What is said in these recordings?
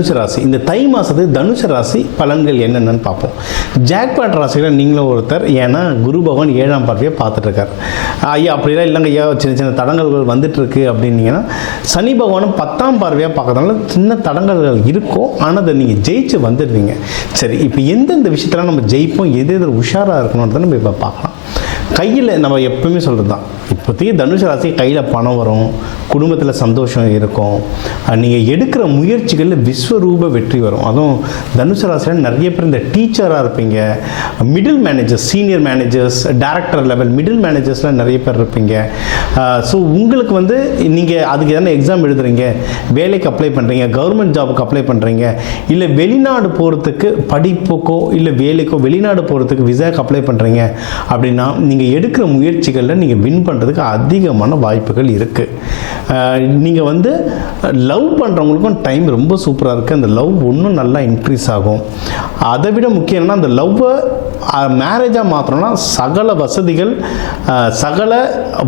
தனுசு ராசி. இந்த தை மாதத்துக்கு தனுசு ராசி பலன்கள் என்னென்னு பார்ப்போம். ஜாக்பாட் ராசியில் நீங்களும் ஒருத்தர் ஏன்னா குரு பகவான் ஏழாம் பார்வையை பார்த்துட்ருக்கார். ஐயா அப்படிலாம் இல்லைங்க ஐயா சின்ன சின்ன தடங்கல்கள் வந்துட்டுருக்கு அப்படின்னீங்கன்னா சனி பகவானும் பத்தாம் பார்வையாக பார்க்கறதுனால சின்ன தடங்கல்கள் இருக்கும். ஆனால் அதை நீங்கள் ஜெயிச்சு வந்துடுவீங்க. சரி இப்போ எந்தெந்த விஷயத்தில் நம்ம ஜெயிப்போம் எது எது உஷாராக இருக்கணுன்றதை நம்ம இப்போ பார்க்கலாம். கையில் நம்ம எப்பவுமே சொல்கிறது தான் இப்போதைக்கு தனுஷ ராசி கையில் பணம் வரும் குடும்பத்தில் சந்தோஷம் இருக்கும். நீங்கள் எடுக்கிற முயற்சிகளில் விஸ்வரூப வெற்றி வரும். அதுவும் தனுஷ ராசியில் நிறைய பேர் இந்த டீச்சராக இருப்பீங்க. Middle managers senior managers director level middle மேனேஜர்ஸில் நிறைய பேர் இருப்பீங்க. ஸோ உங்களுக்கு வந்து நீங்கள் அதுக்கு எதனா எக்ஸாம் எழுதுறீங்க? வேலைக்கு அப்ளை பண்ணுறீங்க கவர்மெண்ட் ஜாபுக்கு அப்ளை பண்ணுறீங்க இல்லை வெளிநாடு போகிறதுக்கு படிப்புக்கோ இல்லை வேலைக்கோ வெளிநாடு போகிறதுக்கு விசாக்கு அப்ளை பண்ணுறீங்க அப்படின்னா நீங்கள் எடுக்கிற முயற்சிகளில் நீங்கள் வின் பண்ணுறதுக்கு அதிகமான வாய்ப்புகள் இருக்குது நீங்கள் வந்து லவ் பண்ணுறவங்களுக்கும் டைம் ரொம்ப சூப்பராக இருக்குது அந்த லவ் இன்னும் நல்லா இன்க்ரீஸ் ஆகும். அதை விட முக்கியம் என்னன்னா அந்த லவ்வை மேரேஜாக மாற்றணும்னா சகல வசதிகள் சகல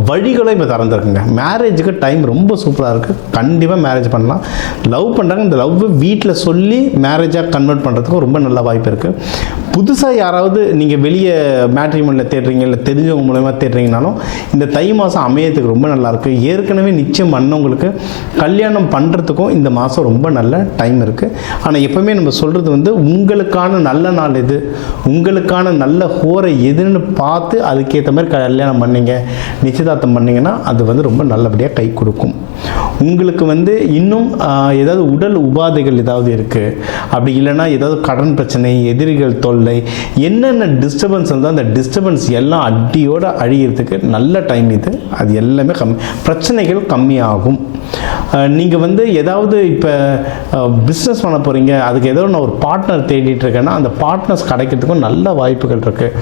வழிகளும் இப்போ திறந்துருக்குங்க. மேரேஜுக்கு டைம் ரொம்ப சூப்பராக இருக்குது கண்டிப்பாக மேரேஜ் பண்ணலாம். லவ் பண்ணுறாங்க இந்த லவ் வீட்டில் சொல்லி மேரேஜாக கன்வெர்ட் பண்ணுறதுக்கும் ரொம்ப நல்ல வாய்ப்பு இருக்குது புதுசாக யாராவது நீங்கள் வெளியே மேட்ரிமோனியில் தேடுறீங்க இல்லை தெரிஞ்சவங்க மூலயமா தேடுறீங்கனாலும் இந்த தை மாதம் அமையத்துக்கு ரொம்ப நல்லாயிருக்கு. ஏற்கனவே நிச்சயம் பண்ணவங்களுக்கு கல்யாணம் பண்ணுறதுக்கும் இந்த மாதம் ரொம்ப நல்ல டைம் இருக்குது ஆனால் எப்போவுமே நம்ம சொல்கிறது வந்து உங்களுக்கான நல்ல நாள் எது? உங்களுக்கான நல்ல ஹோரை எதுன்னு பார்த்து அதுக்கேற்ற மாதிரி கல்யாணம் பண்ணீங்க. நிச்சயதார்த்தம் பண்ணீங்கன்னா அது வந்து ரொம்ப நல்லபடியாக கை கொடுக்கும். உங்களுக்கு வந்து இன்னும் ஏதாவது உடல் உபாதைகள் ஏதாவது இருக்குது அப்படி இல்லைன்னா ஏதாவது கடன் பிரச்சனை எதிரிகள் தொல்லை என்னென்ன டிஸ்டர்பன்ஸ் இருந்தால் அந்த டிஸ்டர்பன்ஸ் எல்லாம் அட்டியோடு அழியிறதுக்கு நல்ல டைம் இது. அது எல்லாமே கம்மி பிரச்சனைகள் கம்மியாகும். நீங்கள் வந்து ஏதாவது இப்போ பிஸ்னஸ் பண்ண போகிறீங்க அதுக்கு ஏதோ நான் ஒரு பார்ட்னர் தேடிட்டு இருக்கேன்னா அந்த பார்ட்னர்ஸ் கிடைக்கிறதுக்கும் நல்ல வாய்ப்புகள் இருக்குது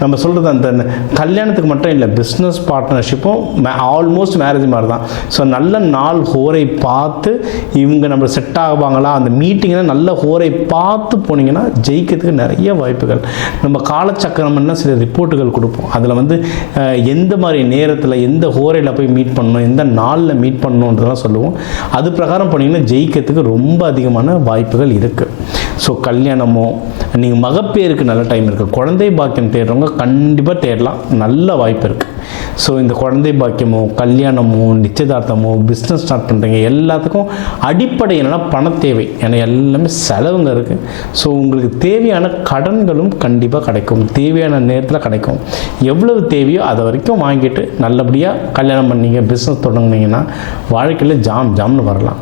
நம்ம சொல்கிறது அந்த கல்யாணத்துக்கு மட்டும் இல்லை பிஸ்னஸ் பார்ட்னர்ஷிப்பும் ஆல்மோஸ்ட் மேரேஜ் மாதிரி தான். ஸோ நல்ல நாள் ஹோரை பார்த்து இவங்க நம்ம செட் ஆகுவாங்களா? அந்த மீட்டிங்கில் நல்ல ஹோரை பார்த்து போனீங்கன்னா ஜெயிக்கிறதுக்கு நிறைய வாய்ப்புகள். நம்ம காலச்சக்கரம்னா சில ரிப்போர்ட்டுகள் கொடுப்போம். அதில் வந்து எந்த மாதிரி நேரத்தில் எந்த ஹோரையில் போய் மீட் பண்ணணும் எந்த நாளில் மீட் பண்ணணுன்றதெல்லாம் சொல்லுவோம். அது பிரகாரம் பண்ணிங்கன்னா ஜெயிக்கிறதுக்கு ரொம்ப அதிகமான வாய்ப்புகள் இருக்குது ஸோ கல்யாணமோ நீங்கள் மகப்பேருக்கு நல்ல டைம் இருக்குது குழந்தை பாக்கியம் தேடுறவங்க கண்டிப்பாக தேடலாம். நல்ல வாய்ப்பு இருக்குது ஸோ இந்த குழந்தை பாக்கியமோ கல்யாணமோ நிச்சயதார்த்தமோ பிஸ்னஸ் ஸ்டார்ட் பண்ணுறீங்க எல்லாத்துக்கும் அடிப்படை என்னென்னா பண தேவை. ஏன்னா எல்லாமே செலவுங்க இருக்குது ஸோ உங்களுக்கு தேவையான கடன்களும் கண்டிப்பாக கிடைக்கும். தேவையான நேரத்தில் கிடைக்கும். எவ்வளவு தேவையோ அதை வரைக்கும் வாங்கிட்டு நல்லபடியாக கல்யாணம் பண்ணீங்க பிஸ்னஸ் தொடங்குனீங்கன்னா வாழ்க்கையில் ஜாம் ஜாம்னு வரலாம்.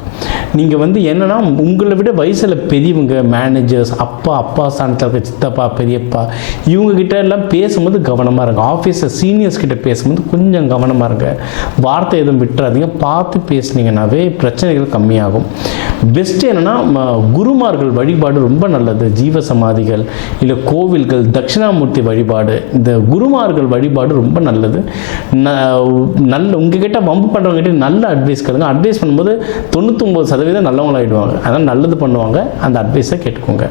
நீங்கள் வந்து என்னென்னா உங்களை விட வயசில் பெரியவங்க மேனேஜர்ஸ் அப்பா அப்பா ஸ்தானத்தில் இருக்க சித்தப்பா பெரியப்பா இவங்கக்கிட்ட எல்லாம் பேசும்போது கவனமாக இருங்க. ஆஃபீஸர் சீனியர்ஸ் கிட்ட பேசும்போது கொஞ்சம் கவனமாக இருங்க. வார்த்தை எதுவும் விட்டுறாதீங்க. பார்த்து பேசுனீங்கன்னாவே பிரச்சனைகள் கம்மியாகும். பெஸ்ட் என்னென்னா குருமார்கள் வழிபாடு ரொம்ப நல்லது. ஜீவ சமாதிகள் இல்லை கோவில்கள் தட்சிணாமூர்த்தி வழிபாடு. இந்த குருமார்கள் வழிபாடு ரொம்ப நல்லது. ந- நல்ல உங்ககிட்ட வம்பு பண்ணுறவங்ககிட்ட நல்ல அட்வைஸ் கேளுங்க. அட்வைஸ் பண்ணும்போது தொண்ணூத்தொம்பது சதவீதம் நல்லவங்களாகிடுவாங்க அதனால் நல்லது பண்ணுவாங்க. அந்த அட்வைஸை கேட்டுக்கோங்க.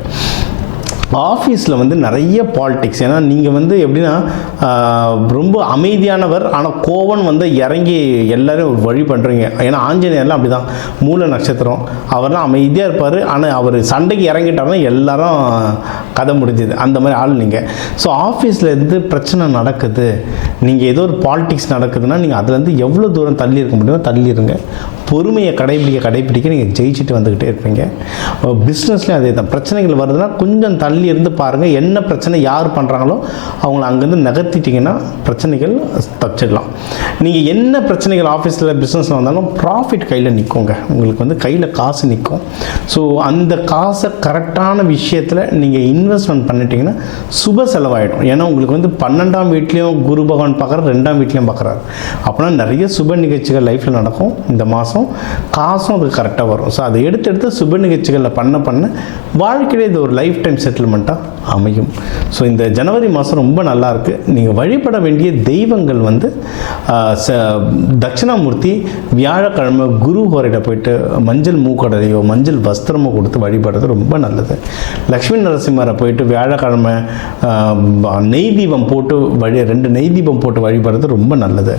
ஆஃபீஸில் வந்து நிறைய பாலிடிக்ஸ் ஏன்னா நீங்கள் வந்து எப்படின்னா ரொம்ப அமைதியானவர் ஆனால் கோவன் வந்து இறங்கி எல்லோரும் வழி பண்ணுறீங்க ஏன்னா ஆஞ்சநேயர்லாம் அப்படி தான் மூல நட்சத்திரம். அவர்லாம் அமைதியாக இருப்பார். ஆனால் அவர் சண்டைக்கு இறங்கிட்டாருன்னா எல்லாரும் கதை முடிஞ்சுது. அந்த மாதிரி ஆள் நீங்கள் ஸோ ஆஃபீஸில் இருந்து பிரச்சனை நடக்குது. நீங்கள் ஏதோ ஒரு பாலிடிக்ஸ் நடக்குதுன்னா நீங்கள் அதுலேருந்து எவ்வளோ தூரம் தள்ளி இருக்க முடியுமோ தள்ளி இருங்க பொறுமையை கடைபிடிக்க கடைபிடிக்க நீங்கள் ஜெயிச்சுட்டு வந்துக்கிட்டே இருப்பீங்க. பிஸ்னஸ்லேயும் அதே தான் பிரச்சனைகள் வருதுன்னா கொஞ்சம் தள்ளி இருந்து பாருங்கள் என்ன பிரச்சனை யார் பண்ணுறாங்களோ அவங்கள அங்கேருந்து நகர்த்திட்டிங்கன்னா பிரச்சனைகள் தப்பிச்சிடலாம். நீங்கள் என்ன பிரச்சனைகள் ஆஃபீஸில் பிஸ்னஸில் வந்தாலும் ப்ராஃபிட் கையில் நிற்குங்க உங்களுக்கு வந்து கையில் காசு நிற்கும் ஸோ அந்த காசை கரெக்டான விஷயத்தில் நீங்கள் இன்வெஸ்ட்மெண்ட் பண்ணிட்டீங்கன்னா சுப செலவாயிடும். ஏன்னா உங்களுக்கு வந்து பன்னெண்டாம் வீட்லேயும் குரு பகவான் பார்க்குறாரு ரெண்டாம் வீட்லேயும் பார்க்குறாரு. அப்படின்னா நிறைய சுப நிகழ்ச்சிகள் லைஃப்பில் நடக்கும் இந்த மாதம் காசும் அதுக்கு கரெக்டாக வரும். ஸோ அதை எடுத்து எடுத்து சுப நிகழ்ச்சிகளில் பண்ண பண்ண வாழ்க்கையில இது ஒரு லைஃப் டைம் செட்டில் செட்டில்மெண்ட்டாக அமையும். ஸோ இந்த ஜனவரி மாதம் ரொம்ப நல்லா இருக்கு நீங்கள் வழிபட வேண்டிய தெய்வங்கள் வந்து ச- தட்சிணாமூர்த்தி வியாழக்கிழமை குரு ஹோரையிட போயிட்டு மஞ்சள் மூக்கடலையோ மஞ்சள் வஸ்திரமோ கொடுத்து வழிபடுறது ரொம்ப நல்லது. லக்ஷ்மி நரசிம்மரை போயிட்டு வியாழக்கிழமை நெய் தீபம் போட்டு வழி ரெண்டு நெய் தீபம் போட்டு வழிபடுறது ரொம்ப நல்லது.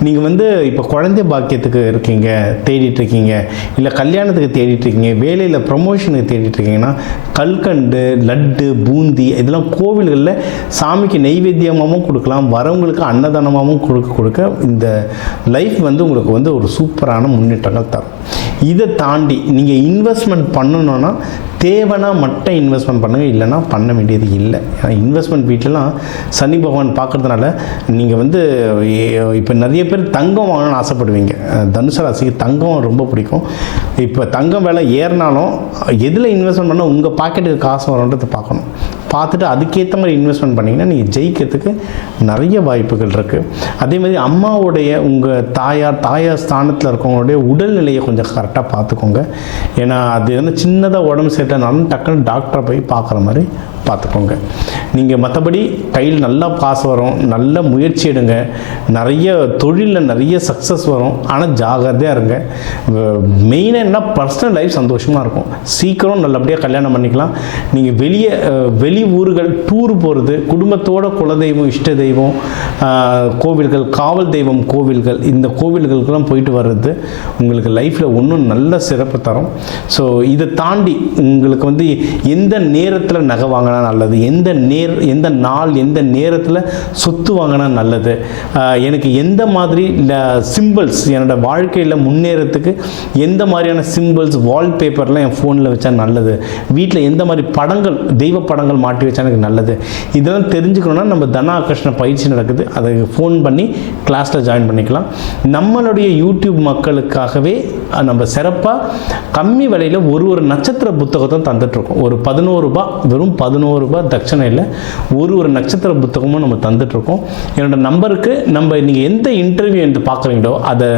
நீங்கள் வந்து இப்போ குழந்தை பாக்கியத்துக்கு இருக்கீங்க தேடிட்டு இருக்கீங்க இல்லை கல்யாணத்துக்கு தேடிட்டு இருக்கீங்க வேலையில் ப்ரமோஷனுக்கு தேடிட்டு இருக்கீங்கன்னா கல்கண்டு லட்டு பூந்தி இதெல்லாம் கோவில்களில் சாமிக்கு நெய்வேத்தியமாகவும் கொடுக்கலாம் வரவங்களுக்கு அன்னதானமாகவும் கொடுக்க கொடுக்க இந்த லைஃப் வந்து உங்களுக்கு வந்து ஒரு சூப்பரான முன்னேற்றங்கள் தரும். இதை தாண்டி நீங்கள் இன்வெஸ்ட்மெண்ட் பண்ணணும்னா தேவைனா மட்டும் இன்வெஸ்ட்மெண்ட் பண்ணுங்கள் இல்லைன்னா பண்ண வேண்டியது இல்லை. ஏன்னா இன்வெஸ்ட்மெண்ட் வீட்டிலலாம் சனி பகவான் பார்க்கறதுனால நீங்கள் வந்து இப்போ நிறைய பேர் தங்கம் வாங்கணும்னு ஆசைப்படுவீங்க. அஹ் தனுசு ராசிக்கு தங்கம் ரொம்ப பிடிக்கும். இப்போ தங்கம் விலை ஏறினாலும் எதில் இன்வெஸ்ட்மெண்ட் பண்ணால் உங்கள் பாக்கெட்டுக்கு காசு வரும்ன்றதை பார்க்கணும் பார்த்துட்டு அதுக்கேற்ற மாதிரி இன்வெஸ்ட்மெண்ட் பண்ணிங்கன்னா நீங்கள் ஜெயிக்கிறதுக்கு நிறைய வாய்ப்புகள் இருக்குது அதே மாதிரி அம்மாவுடைய உங்கள் தாயார் தாயார் ஸ்தானத்தில் இருக்கவங்களுடைய உடல்நிலையை கொஞ்சம் கரெக்டாக பார்த்துக்கோங்க. ஏன்னா அது வந்து சின்னதாக உடம்பு சரியில்லைனாலும் டக்குன்னு டாக்டரை போய் பார்க்குற மாதிரி பார்த்துக்கோங்க. நீங்கள் மற்றபடி கையில் நல்லா காசு வரும் நல்ல முயற்சி எடுங்க. நிறைய தொழிலில் நிறைய சக்ஸஸ் வரும். ஆனால் ஜாகிரதையாக இருங்க. மெயினாக என்ன பர்சனல் லைஃப் சந்தோஷமாக இருக்கும். சீக்கிரம் நல்லபடியாக கல்யாணம் பண்ணிக்கலாம். நீங்கள் வெளியே வெளி வெளி ஊர்கள் டூர் போகிறது குடும்பத்தோட குலதெய்வம் இஷ்ட தெய்வம் கோவில்கள் காவல் தெய்வம் கோவில்கள் இந்த கோவில்களுக்கெல்லாம் போயிட்டு வர்றது உங்களுக்கு லைஃப்பில் ஒன்றும் நல்ல சிறப்பு தரும். ஸோ இதை தாண்டி உங்களுக்கு வந்து எந்த நேரத்தில் நகை வாங்கினா நல்லது எந்த நேர் எந்த நாள் எந்த நேரத்தில் சொத்து வாங்கினா நல்லது எனக்கு எந்த மாதிரி சிம்பிள்ஸ் என்னோட வாழ்க்கையில் முன்னேறத்துக்கு எந்த மாதிரியான சிம்பிள்ஸ் வால்பேப்பர்லாம் என் ஃபோனில் வச்சா நல்லது வீட்டில் எந்த மாதிரி படங்கள் தெய்வ படங்கள் மாட்டி வச்சா எனக்கு நல்லது. இதெல்லாம் தெரிஞ்சுக்கணுன்னா நம்ம தன ஆகர்ஷண பயிற்சி நடக்குது. அதை ஃபோன் பண்ணி கிளாஸில் ஜாயின் பண்ணிக்கலாம். நம்மளுடைய யூடியூப் மக்களுக்காகவே நம்ம சிறப்பாக கம்மி விலையில் ஒரு ஒரு நட்சத்திர புத்தகத்தை தந்துட்டுருக்கோம். ஒரு பதினோரு ரூபா வெறும் பதினோரு ரூபா தட்சணையில் ஒரு ஒரு நட்சத்திர புத்தகமும் நம்ம தந்துட்டுருக்கோம். என்னோட நம்பருக்கு நம்ம நீங்கள் எந்த இன்டர்வியூ எடுத்து பார்க்குறீங்களோ அதை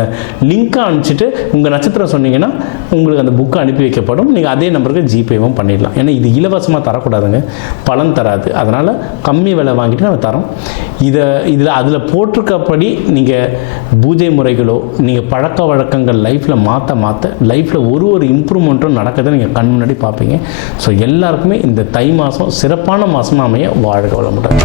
லிங்க்காக அனுப்பிச்சிட்டு உங்கள் நட்சத்திரம் சொன்னீங்கன்னா உங்களுக்கு அந்த புக்கு அனுப்பி வைக்கப்படும். நீங்கள் அதே நம்பருக்கு ஜிபேவும் பண்ணிடலாம். ஏன்னா இது இலவசமாக தரக்கூடாதுங்க. பலன் தராது. அதனால் கம்மி விலை வாங்கிட்டு நம்ம தரோம். இதை இதில் அதில் போட்டிருக்கப்படி நீங்கள் பூஜை முறைகளோ நீங்கள் பழக்க வழக்கங்கள் லைஃப்பில் மாற்ற மாற்ற லைஃப்பில் ஒரு ஒரு இம்ப்ரூவ்மெண்ட்டும் நடக்கிறத நீங்கள் கண் முன்னாடி பார்ப்பீங்க. ஸோ எல்லாருக்குமே இந்த தை மாதம் சிறப்பான மாதமாக அமைய வாழ்க வளமுடன்.